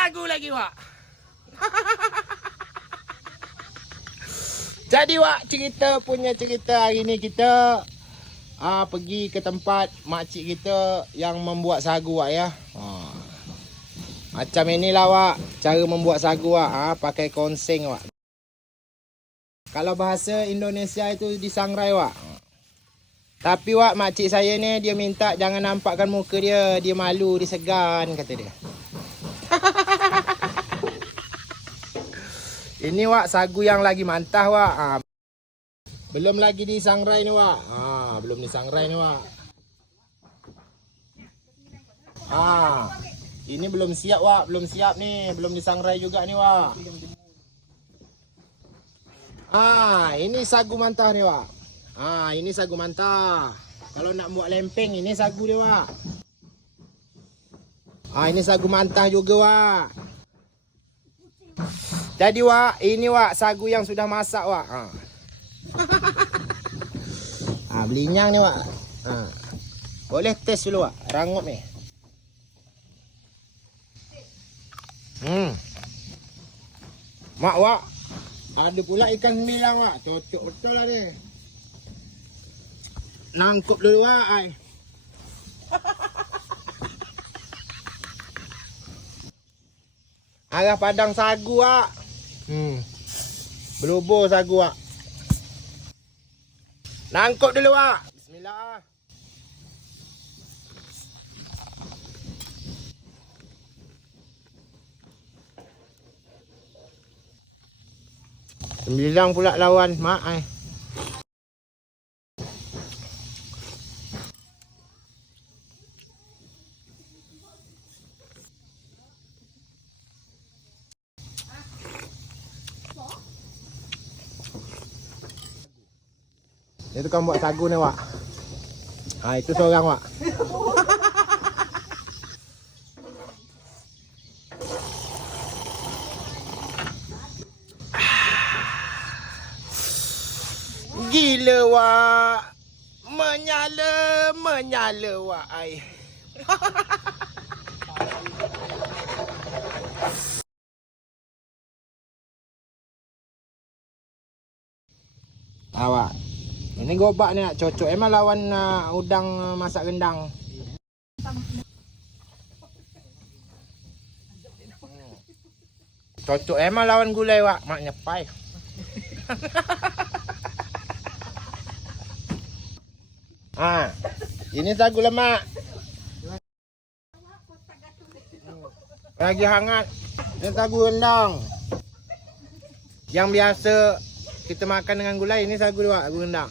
sagu lagi, Wak. Jadi, Wak, punya cerita hari ni kita pergi ke tempat makcik kita yang membuat sagu, Wak, ya. Macam inilah, Wak, cara membuat sagu, Wak. Pakai konseng, Wak. Kalau bahasa Indonesia itu disangrai, Wak. Tapi, Wak, makcik saya ni dia minta jangan nampakkan muka dia. Dia malu, dia segan, kata dia. Ini, Wak, sagu yang lagi mantah, Wak. Belum lagi disangrai ni, Wak. Belum disangrai ni, Wak. Ini belum siap, Wak. Belum siap ni. Belum disangrai juga ni, Wak. Ini sagu mantah ni, Wak. Ini sagu mantah. Kalau nak buat lempeng, ini sagu dia, Wak. Ini sagu mantah juga, Wak. Jadi, Wak, ini, Wak, sagu yang sudah masak, Wak. Belinyang ni, Wak. Boleh test dulu, Wak. Rangup ni. Mak, Wak, ada pula ikan sembilang, Wak. Cocok betul lah ni. Nangkup dulu, Wak. Arah padang sagu, Wak. Berubur sagu, Wak. Nangkup dulu, Wak. Bismillah. Sembilang pula lawan, Mak. Dia tukang buat sagu ni, Wak. Itu seorang, Wak. Gila, Wak. Menyala, Wak. Wak. Ini gobak ni, cocok emang lawan udang masak rendang. Cocok emang lawan gulai, Wak. Mak nyepai. Ini sagu lemak. Lagi hangat. Ini sagu rendang. Yang biasa kita makan dengan gulai, ini sagu, Wak, sagu rendang.